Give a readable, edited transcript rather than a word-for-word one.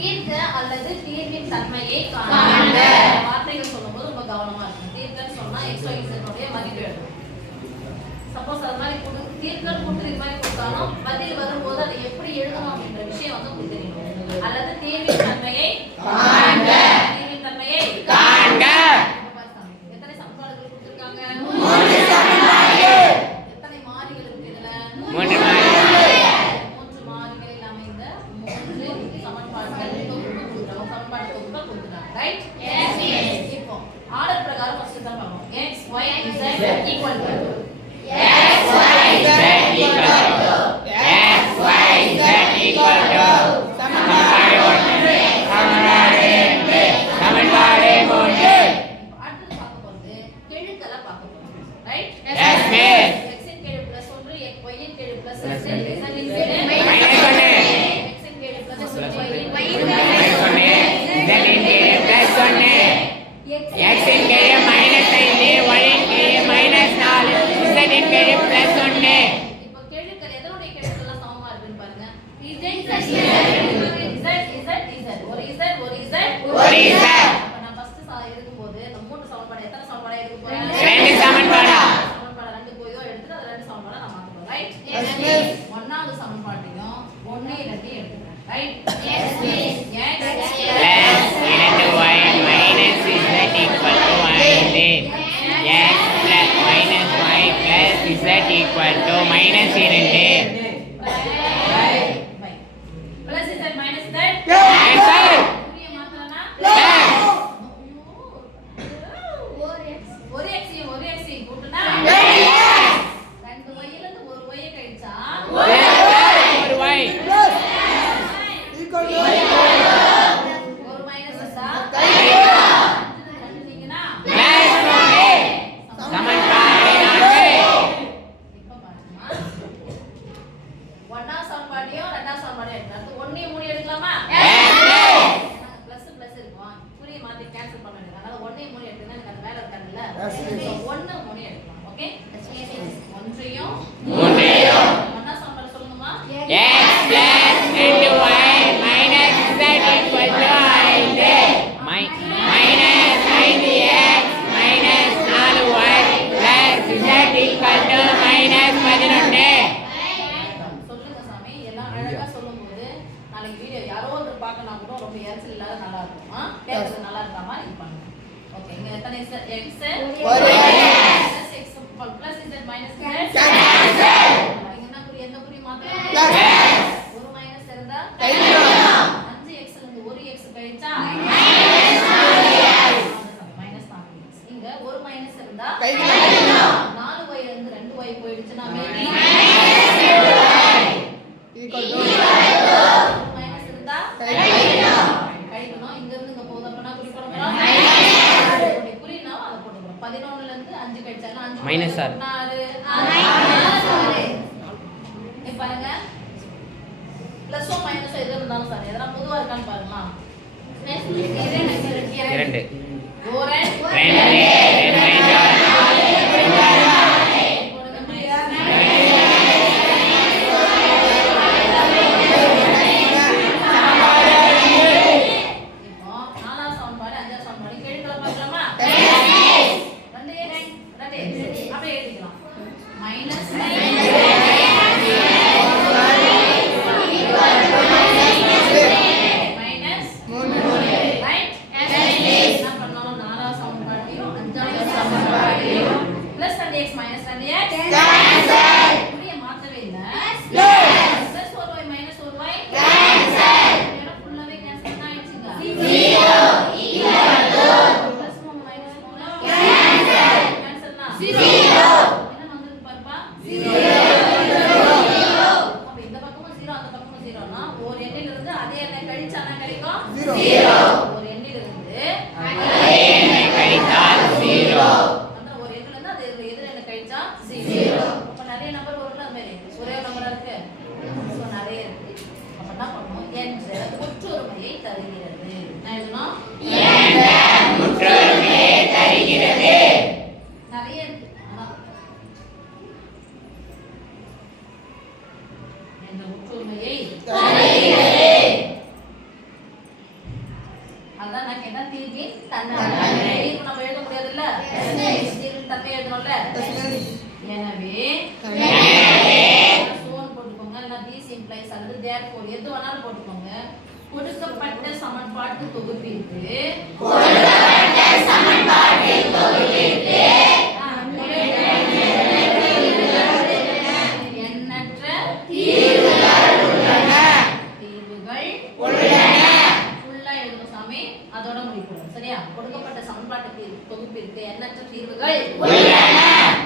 தீர்க்க அல்லது தீர்வின் தன்மையை காண்க. வார்த்தைகள் சொல்லும்போது ரொம்ப கவனமா இருக்கணும். தீர்க்கன்னு சொன்னா x y z உடைய மதிப்பு எழுதணும். சப்போஸ் அது மாதிரி தீர்க்கன்னு கொடுத்து இது மாதிரி கொடுத்தாலும் பதில் வரும்போது அதை எப்படி எழுதணும் அப்படின்ற விஷயம் வந்து உங்களுக்கு தெரியணும். அல்லது தீர்வின் தன்மையை காண்க. தீர்வின் தன்மையை காண்க. எத்தனை சமன்பாடுகள் கொடுத்திருக்காங்க? 3 சமன்பாடுகள். எத்தனை மாறிகள் இருக்கு இதுல? 3 மாறிகள். 3 மாறிகளில் அமைந்த 3 சமன்பாடுகள் தொகுப்பு கொடுத்திருக்காங்க. சமன்பாடு தொகுப்பு கொடுத்திருக்காங்க. ரைட்? எஸ். இப்போ ஆர்டர் பிரகாரம் ஃபர்ஸ்ட் தான் பார்ப்போம். x y z equal to x y z equal to x y z equal to சமன்பாடு 1 சமன்பாடு 2 சமன்பாடு 3. அடுத்து பார்க்க போறது கெழுக்கள பார்க்க போறோம். ரைட்? Yes miss. x இன் கெழு +1 y இன் கெழு + z இன் கெழு -1 x இன் கெழு +1 y இன் கெழு +1 z இன் கெழு +1 x இன் கெழு -5 y இன் கெழு -4 z இன் கெழு +1. இப்போ கெழுக்கள் எதனுடைய கெழுக்கள் சமமா இருக்குன்னு பாருங்க. z ஒரு z அப்ப நான் ஃபர்ஸ்ட் இருக்கும்போது இந்த 3 சமன்பாடு எத்தனை சமன்பாடா எடுக்க போறேன்? 2 சமன்பாடா. சமன்பாடு 2 போய்தோ எடுத்து அது 2 சமன்பாடா நான் மாத்த போறேன். ரைட்? Yes miss. ஒண்ணாவது சமன்பாட்டையும் 1 2 எடுத்துக்கிறேன். Right? Yes miss. x + 2y - z = 5 x + y + z -2 plus z minus z புரிய மாத்தறனா ஒரு x கூட்டுனா 2 y ல இருந்து ஒரு y கழிச்சா ஒரு y ஒரு மைனஸ் இருந்தா கழிச்சீங்கனா சமன்பாடு 4. இப்போ பாருங்க ஒண்ணா சமன்பாடையும் ரெண்டாவது சமன்பாடையும் எடுத்து 1 3 எடுக்கலாமா? பிளஸ் பிளஸ் இருக்கும். புரிய மாத்தி கேன்சல் பண்ண வேண்டியது. அதனால 1 3 எடுத்தா எனக்கு அது மேல இருக்காதுல்ல. 1 3 எடுக்கலாம். ஓகே? ஒன்றையும் ஒண்ணா சமன்பாடு சொல்லுங்கமா? x + 2y - z = 5 -5x - 4y + z = -11. சொல்லுங்க சாமி. எல்லாம் அழகா சொல்லும்போது நாளைக்கு வீடியோ யாரோ ஒருத்தர் பார்க்கனா கூட ரொம்ப எரிச்சல் இல்லாத நல்லா இருக்கும். கேட்கிறது நல்லா இருக்காமா இது பண்ணுங்க. ஓகே இங்க எத்தனை x ஒரு x x plus z minus z cancel. இங்க என்ன குறி எந்த குறி மாத்தலாம்? ஒரு மைனஸ் இருந்தா கழிக்கணும். 5x ல இருந்து ஒரு x கழிச்சா -4x. இங்க ஒரு மைனஸ் இருந்தா கழிக்கணும். 4y ல இருந்து 2y போயிடுச்சுனா மீதி மைனஸ் இருந்தா கழிக்கணும். இங்க இருந்து இங்க போகுது அப்பனா குறி போட போறோம். குறினா அத போடுறோம். 11 ல இருந்து 5 கழிச்சாலும் 5 மைனஸ் 6 இங்க பாருங்க பிளஸோ மைனஸோ எது இருந்தாலும் சரி எதனா பொதுவா இருக்கான்னு பாருங்க. 2 தன்மை. தீர்வு நம்ம எழுத முடியாதுல்ல? தீர்வின் தன்மை எழுதணும்ல? எனவே சோன் போட்டுக்கோங்க, இல்ல these implies அல்லது therefore எது வேணாலும் போட்டுக்கோங்க. கொடுக்கப்பட்ட சமன்பாட்டு தொகுப்பிற்கு எண்ணற்ற தீர்வுகள் உள்ளன. ஃபுல்லா எழுதணும் சாமி, அதோட முடிக்கணும். சரியா? கொடுக்கப்பட்ட சமன்பாட்டு தொகுப்பிற்கு எண்ணற்ற தீர்வுகள் உள்ளன.